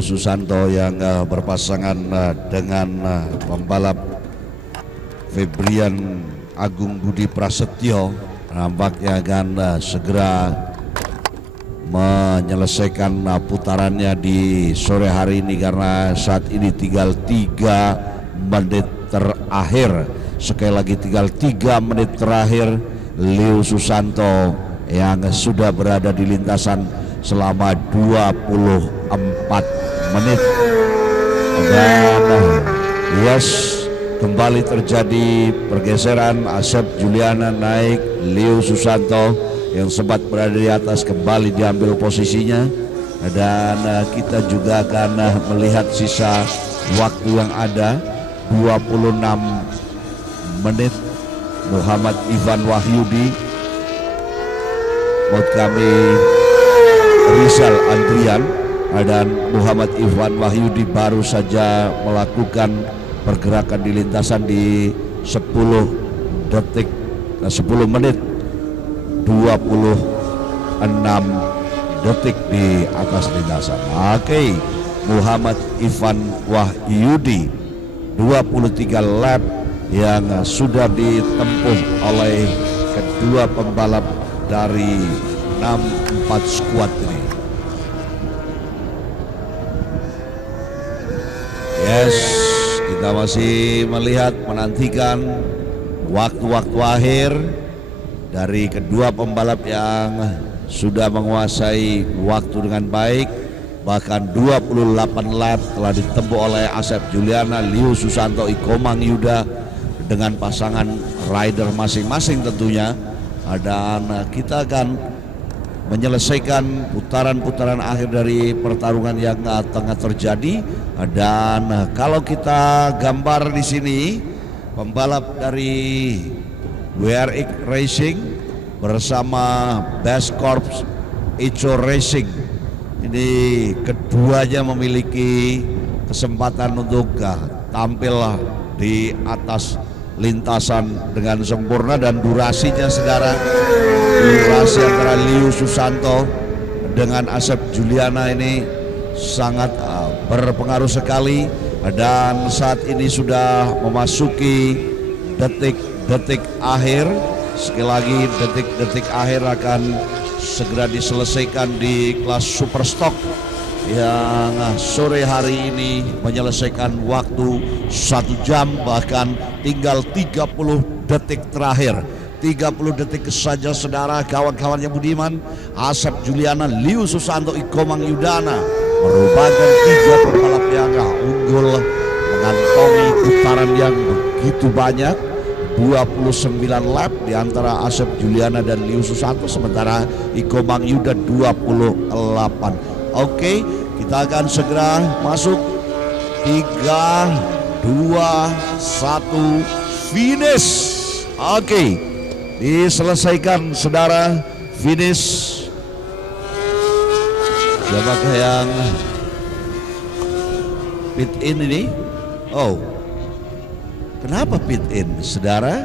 Leo Susanto yang berpasangan dengan pembalap Febrian Agung Budi Prasetyo nampaknya akan segera menyelesaikan putarannya di sore hari ini, karena saat ini tinggal 3 menit terakhir. Sekali lagi tinggal 3 menit terakhir. Leo Susanto yang sudah berada di lintasan selama 24 menit. Dan kembali terjadi pergeseran. Asep Juliana naik, Leo Susanto yang sempat berada di atas kembali diambil posisinya. Dan kita juga akan melihat sisa waktu yang ada 26 menit. Muhammad Ivan Wahyudi, maksud kami Rizal Andrian, dan Muhammad Ivan Wahyudi baru saja melakukan pergerakan di lintasan di 10 menit 26 detik di atas lintasan. Oke, Muhammad Ivan Wahyudi 23 lap yang sudah ditempuh oleh kedua pembalap dari 64 squad ini. Kita masih melihat, menantikan waktu-waktu akhir dari kedua pembalap yang sudah menguasai waktu dengan baik. Bahkan 28 lap telah ditempuh oleh Asep Juliana, Leo Susanto, Ikomang Yuda dengan pasangan rider masing-masing tentunya. Dan kita akan menyelesaikan putaran-putaran akhir dari pertarungan yang tengah terjadi. Dan kalau kita gambar di sini, pembalap dari WRX Racing bersama Best Corps Echo Racing, ini keduanya memiliki kesempatan untuk tampil di atas lintasan dengan sempurna. Dan durasinya, saudara, durasi antara Leo Susanto dengan Asep Juliana ini sangat berpengaruh sekali. Dan saat ini sudah memasuki detik-detik akhir. Sekali lagi, detik-detik akhir akan segera diselesaikan di kelas super stock yang sore hari ini menyelesaikan waktu 1 jam, bahkan tinggal 30 detik terakhir. 30 detik saja, saudara, kawan-kawannya Budiman. Asep Juliana, Leo Susanto, Ikomang Yudana merupakan 3 pembalap yang unggul, mengantongi putaran yang begitu banyak, 29 lap di antara Asep Juliana dan Leo Susanto, sementara Ikomang Yuda 28. Oke, kita akan segera masuk 3, 2, 1, finish. Oke, diselesaikan, saudara, finish. Siapakah yang pit in ini? Oh, kenapa pit in, saudara?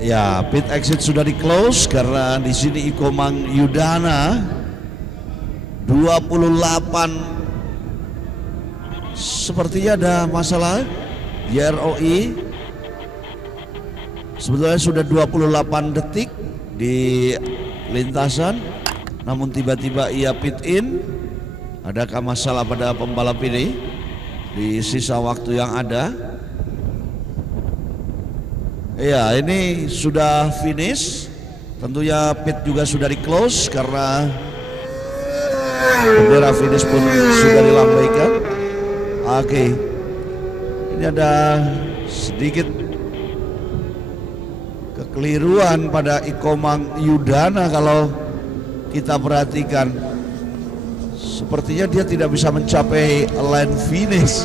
Ya, pit exit sudah di close karena di sini Ikomang Yudana 28. Sepertinya ada masalah di ROI. Sebetulnya sudah 28 detik di lintasan, namun tiba-tiba ia pit in. Adakah masalah pada pembalap ini di sisa waktu yang ada? Ya, ini sudah finish. Tentunya pit juga sudah di close karena bendera finish pun sudah dilambaikan. Oke, ini ada sedikit kekeliruan pada Ikomang Yudana. Kalau kita perhatikan, sepertinya dia tidak bisa mencapai line finish.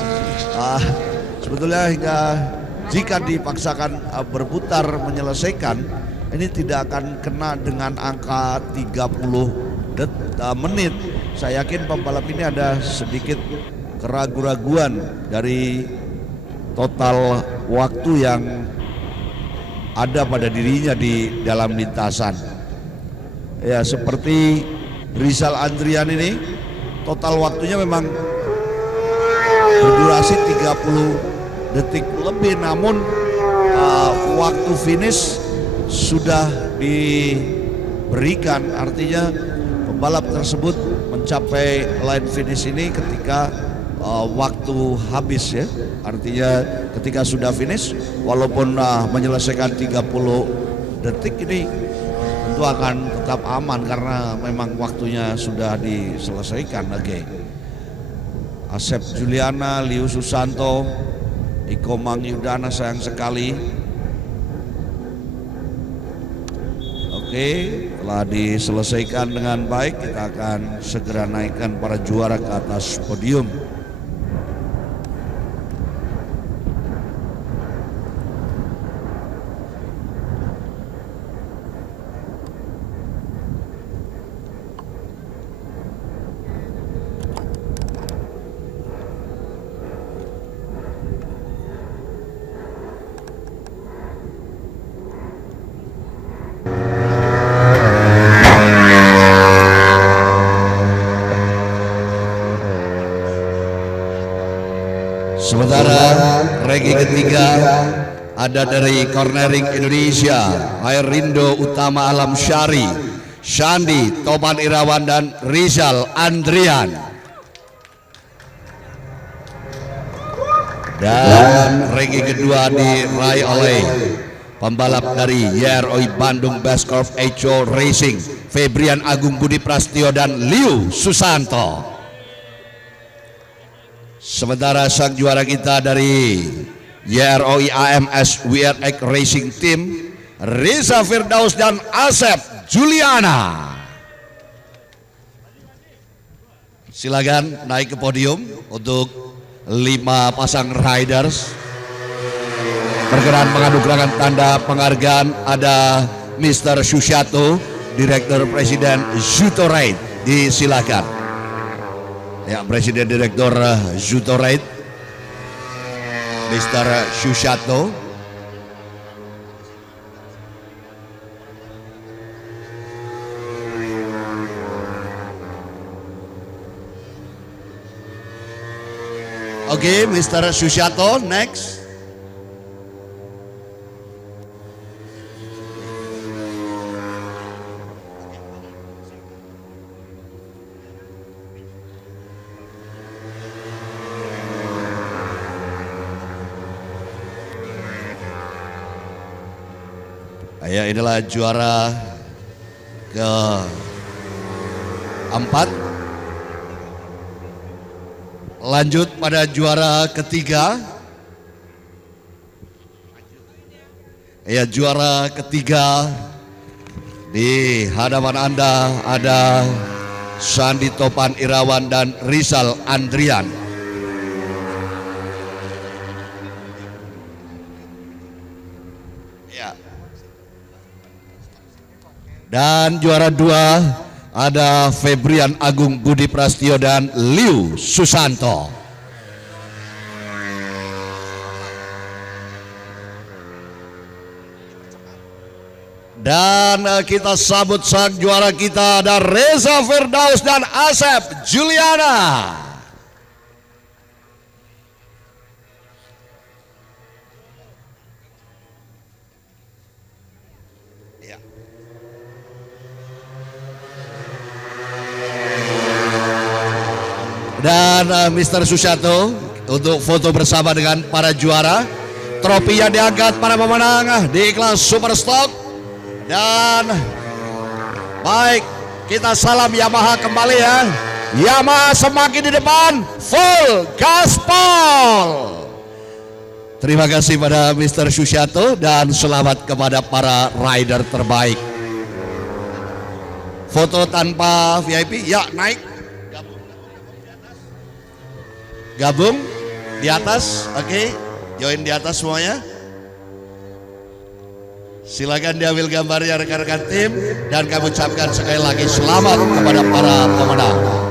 Sebetulnya hingga jika dipaksakan berputar menyelesaikan, ini tidak akan kena dengan angka 30 menit. Saya yakin pembalap ini ada sedikit keraguan-raguan dari total waktu yang ada pada dirinya di dalam lintasan. Ya, seperti Rizal Andrian ini total waktunya memang berdurasi 30 detik lebih, namun waktu finish sudah diberikan, artinya pembalap tersebut mencapai line finish ini ketika waktu habis ya, artinya ketika sudah finish walaupun menyelesaikan 30 detik ini tentu akan tetap aman karena memang waktunya sudah diselesaikan. Oke. Asep Juliana, Liu Susanto, Iko Mangyudana sayang sekali. Oke, telah diselesaikan dengan baik, kita akan segera naikkan para juara ke atas podium. Sementara ranking ketiga ada dari Cornering Indonesia, Hairindo Utama Alam Syari, Shandi Topan Irawan dan Rizal Andrian. Dan ranking kedua diraih oleh pembalap dari YROI Bandung Best Corp Echo Racing, Febrian Agung Budi Prastio dan Liu Susanto. Sementara sang juara kita dari YROI AMS WRX Racing Team, Riza Firdaus dan Asep Juliana. Silakan naik ke podium untuk 5 pasang riders. Berkenan menganugerahkan tanda penghargaan ada Mr. Susyato, Direktur Presiden Zutoride. Disilakan. Ya, Presiden Direktur Zutoride, Mr. Susyato. Oke, Mr. Susyato, next. Ya, inilah juara keempat. Lanjut pada juara ketiga. Ya, juara ketiga di hadapan Anda ada Shandi Topan Irawan dan Rizal Andrian. Ya. Dan juara 2 ada Febrian Agung Budi Prastio dan Liu Susanto. Dan kita sambut sang juara kita, ada Reza Firdaus dan Asep Juliana. Dan Mr. Susyato untuk foto bersama dengan para juara. Trofi yang diangkat para pemenang di kelas Super Stock. Dan baik, kita salam Yamaha kembali ya. Yamaha semakin di depan, full gaspol. Terima kasih pada Mr. Susyato dan selamat kepada para rider terbaik. Foto tanpa VIP, ya naik. Gabung di atas, oke, join di atas semuanya. Silakan diambil gambarnya rekan-rekan tim dan kami ucapkan sekali lagi selamat kepada para pemenang.